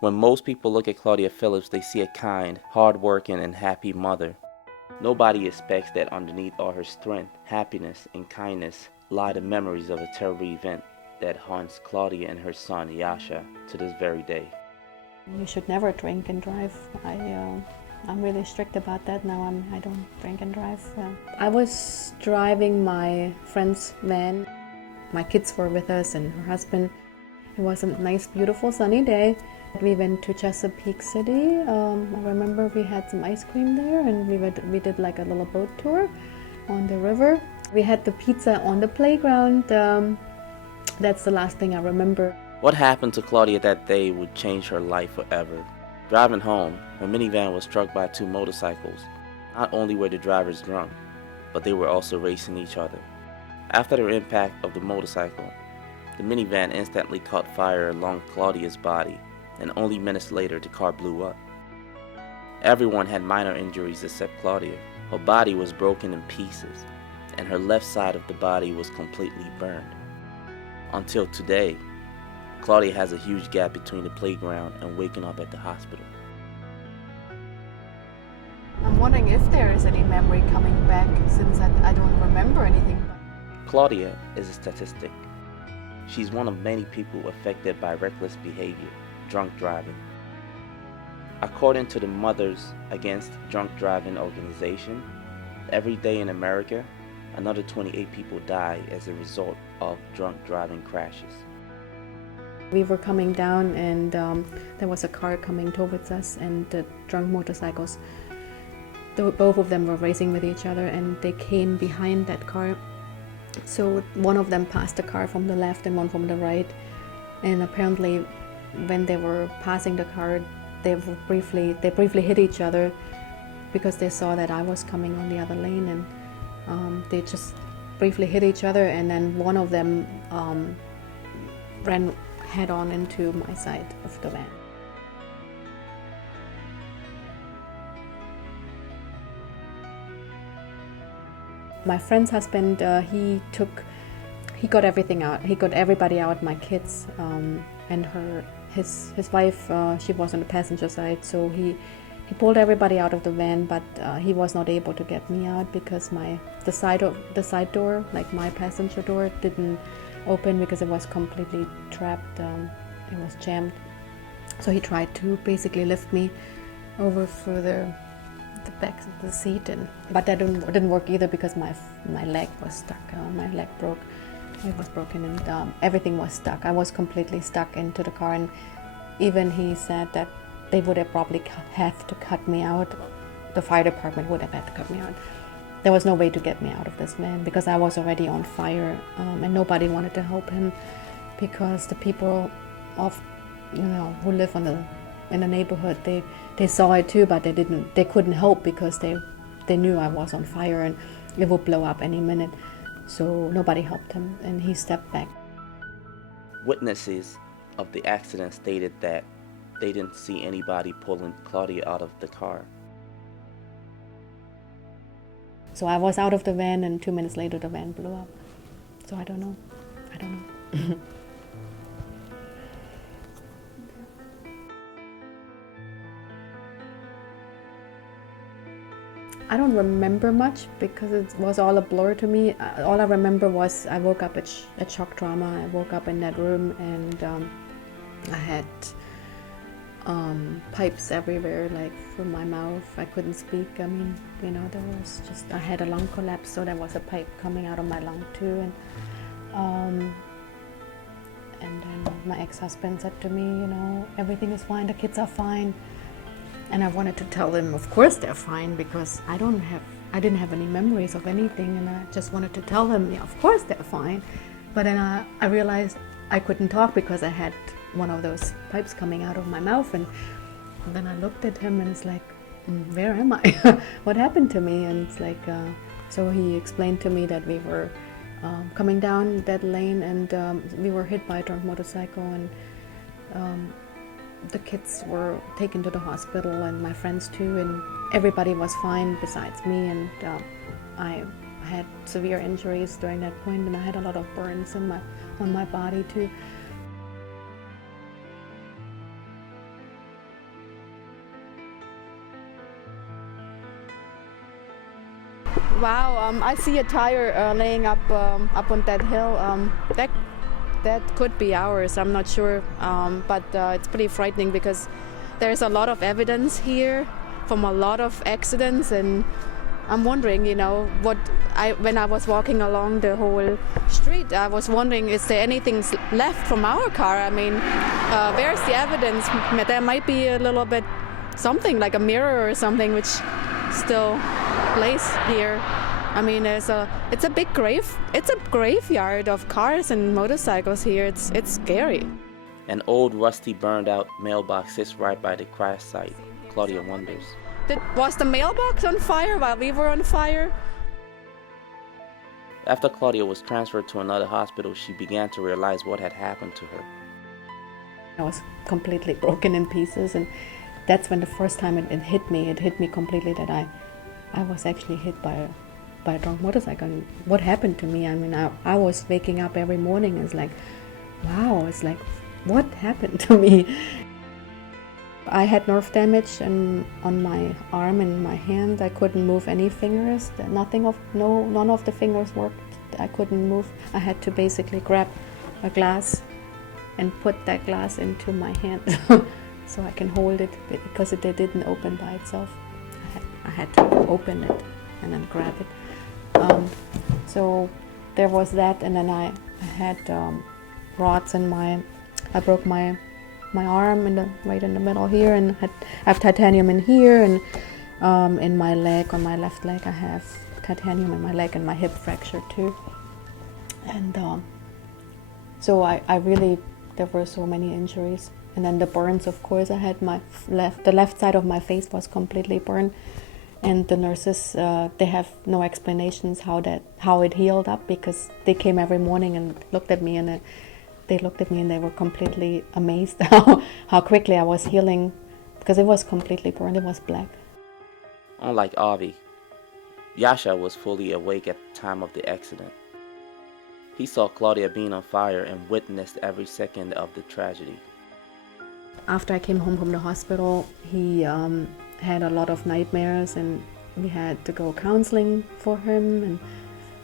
When most people look at Claudia Phillips, they see a kind, hard-working, and happy mother. Nobody expects that underneath all her strength, happiness, and kindness lie the memories of a terrible event that haunts Claudia and her son Yasha to this very day. You should never drink and drive. I'm really strict about that now. I don't drink and drive. I was driving my friend's van. My kids were with us and her husband. It was a nice, beautiful, sunny day. We went to Chesapeake City. I remember we had some ice cream there, and we did like a little boat tour on the river. We had the pizza on the playground. That's the last thing I remember. What happened to Claudia that day would change her life forever. Driving home, her minivan was struck by two motorcycles. Not only were the drivers drunk, but they were also racing each other. After the impact of the motorcycle, the minivan instantly caught fire along Claudia's body, and only minutes later the car blew up. Everyone had minor injuries except Claudia. Her body was broken in pieces, and her left side of the body was completely burned. Until today, Claudia has a huge gap between the playground and waking up at the hospital. I'm wondering if there is any memory coming back, since I don't remember anything. Claudia is a statistic. She's one of many people affected by reckless behavior, drunk driving. According to the Mothers Against Drunk Driving organization, every day in America, another 28 people die as a result of drunk driving crashes. We were coming down, and there was a car coming towards us, and the drunk motorcycles, both of them were racing with each other, and they came behind that car. So one of them passed the car from the left and one from the right, and apparently when they were passing the car, they briefly hit each other because they saw that I was coming on the other lane, and they just briefly hit each other, and then one of them ran head on into my side of the van. My friend's husband, he got everything out. He got everybody out, my kids, and his wife, she was on the passenger side, so he pulled everybody out of the van, but he was not able to get me out because the side door, like my passenger door, didn't open because it was completely trapped. It was jammed. So he tried to basically lift me over through the back of the seat, but that didn't work either because my leg was stuck. My leg broke. It was broken, and everything was stuck. I was completely stuck into the car, and even he said that they would have probably have to cut me out. The fire department would have had to cut me out. There was no way to get me out of this van because I was already on fire, and nobody wanted to help him because the people who live in the neighborhood, they saw it too, but they couldn't help because they knew I was on fire and it would blow up any minute. So nobody helped him, and he stepped back. Witnesses of the accident stated that they didn't see anybody pulling Claudia out of the car. So I was out of the van, and 2 minutes later the van blew up. So I don't know. I don't remember much because it was all a blur to me. All I remember was I woke up at shock trauma. I woke up in that room, and I had pipes everywhere, like from my mouth. I couldn't speak. I mean, there was I had a lung collapse, so there was a pipe coming out of my lung too. And then my ex-husband said to me, everything is fine, the kids are fine. And I wanted to tell them, of course they're fine, because I didn't have any memories of anything, and I just wanted to tell them, yeah, of course they're fine. But then I realized I couldn't talk because I had one of those pipes coming out of my mouth, and then I looked at him and it's like, where am I? What happened to me? And it's like, so he explained to me that we were coming down that lane, and we were hit by a drunk motorcycle, and the kids were taken to the hospital, and my friends too, and everybody was fine besides me, and I had severe injuries during that point, and I had a lot of burns on my body too. Wow, I see a tire laying up on that hill. That could be ours. I'm not sure, but it's pretty frightening because there's a lot of evidence here from a lot of accidents, and I'm wondering, when I was walking along the whole street, I was wondering, is there anything left from our car? I mean, where's the evidence? There might be a little bit something like a mirror or something which still lays here. I mean, it's a big graveyard of cars and motorcycles here. It's scary. An old, rusty, burned-out mailbox sits right by the crash site. Claudia wonders. Was the mailbox on fire while we were on fire? After Claudia was transferred to another hospital, she began to realize what had happened to her. I was completely broken in pieces, and that's when the first time it hit me. It hit me completely that I was actually hit by a drunk motorcycle. And what happened to me? I mean, I was waking up every morning. It's like, wow, it's like, what happened to me? I had nerve damage on my arm and my hand. I couldn't move any fingers. None of the fingers worked. I couldn't move. I had to basically grab a glass and put that glass into my hand so I can hold it, because it didn't open by itself. I had to open it and then grab it. So there was that, and then I had rods in I broke my arm right in the middle here, and I have titanium in here, and in my leg, on my left leg, I have titanium in my leg, and my hip fractured too. And so I really, there were so many injuries. And then the burns, of course, I had the left side of my face was completely burned. And the nurses, they have no explanations how it healed up, because they came every morning and looked at me, and they were completely amazed how quickly I was healing, because it was completely burned. It was black. Unlike Avi, Yasha was fully awake at the time of the accident. He saw Claudia being on fire and witnessed every second of the tragedy. After I came home from the hospital, he had a lot of nightmares, and we had to go counseling for him, and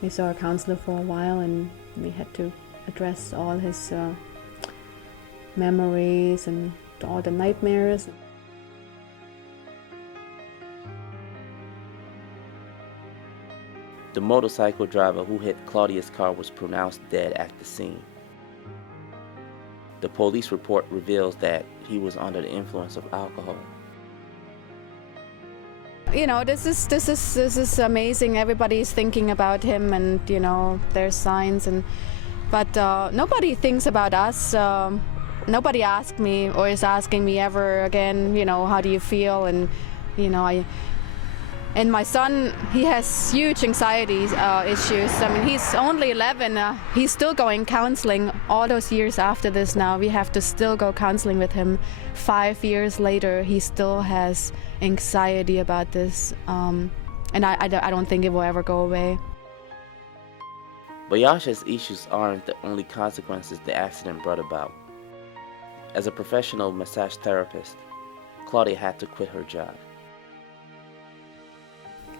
we saw a counselor for a while, and we had to address all his memories and all the nightmares. The motorcycle driver who hit Claudia's car was pronounced dead at the scene. The police report reveals that he was under the influence of alcohol. This is amazing. Everybody's thinking about him, and there's signs, but nobody thinks about us. Nobody asked me or is asking me ever again, how do you feel? And and my son, he has huge anxiety issues. I mean, he's only 11. He's still going counseling all those years after this now. We have to still go counseling with him. 5 years later, he still has anxiety about this. And I don't think it will ever go away. But Yasha's issues aren't the only consequences the accident brought about. As a professional massage therapist, Claudia had to quit her job.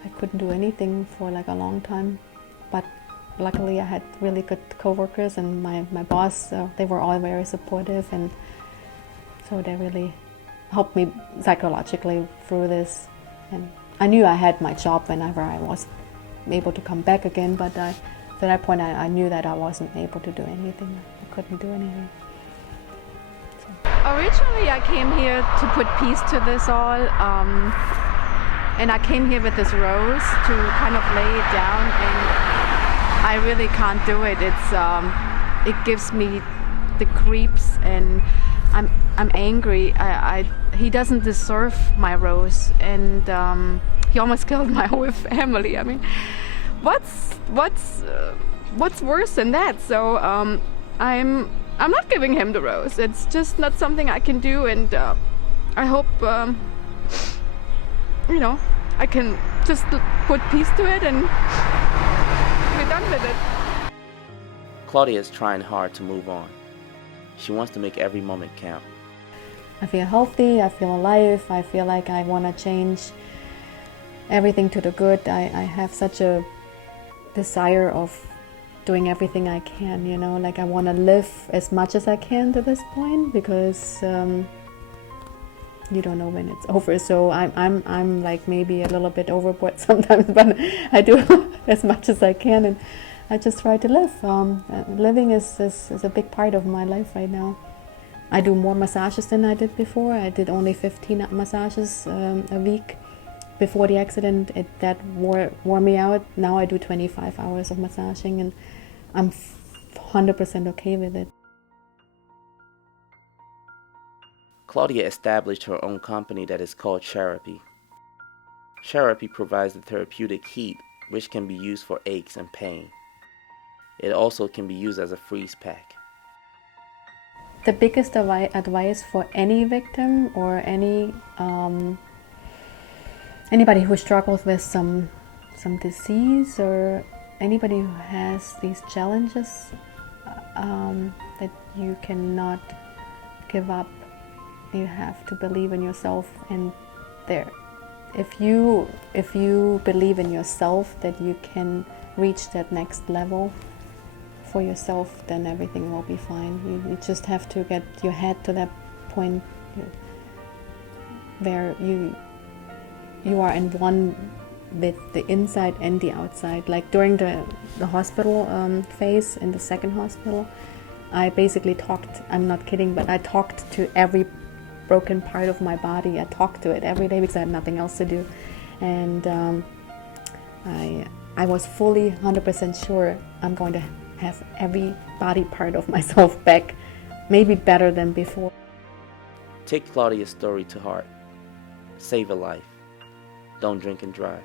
I couldn't do anything for like a long time, but luckily I had really good coworkers, and my boss, they were all very supportive, and so they really helped me psychologically through this. And I knew I had my job whenever I was able to come back again, but at that point I knew that I wasn't able to do anything. I couldn't do anything. So. Originally I came here to put peace to this all. And I came here with this rose to kind of lay it down, and I really can't do it. It gives me the creeps, and I'm angry. He doesn't deserve my rose, and he almost killed my whole family. I mean, what's worse than that? So I'm not giving him the rose. It's just not something I can do, and I hope. I can just put peace to it and be done with it. Claudia is trying hard to move on. She wants to make every moment count. I feel healthy, I feel alive, I feel like I want to change everything to the good. I have such a desire of doing everything I can, you know, like I want to live as much as I can to this point, because you don't know when it's over. So I'm like maybe a little bit overboard sometimes, but I do as much as I can, and I just try to live. Living is a big part of my life right now. I do more massages than I did before. I did only 15 massages a week. Before the accident, that wore me out. Now I do 25 hours of massaging, and I'm 100% okay with it. Claudia established her own company that is called Therapy. Therapy provides the therapeutic heat, which can be used for aches and pain. It also can be used as a freeze pack. The biggest advice for any victim or anybody who struggles with some disease, or anybody who has these challenges, that you cannot give up. You have to believe in yourself, and if you believe in yourself that you can reach that next level for yourself, then everything will be fine. You just have to get your head to that point where you are in one with the inside and the outside. Like during the hospital phase, in the second hospital, I basically talked, I'm not kidding, but I talked to every broken part of my body. I talked to it every day because I had nothing else to do. And I was fully 100% sure I'm going to have every body part of myself back, maybe better than before. Take Claudia's story to heart. Save a life. Don't drink and drive.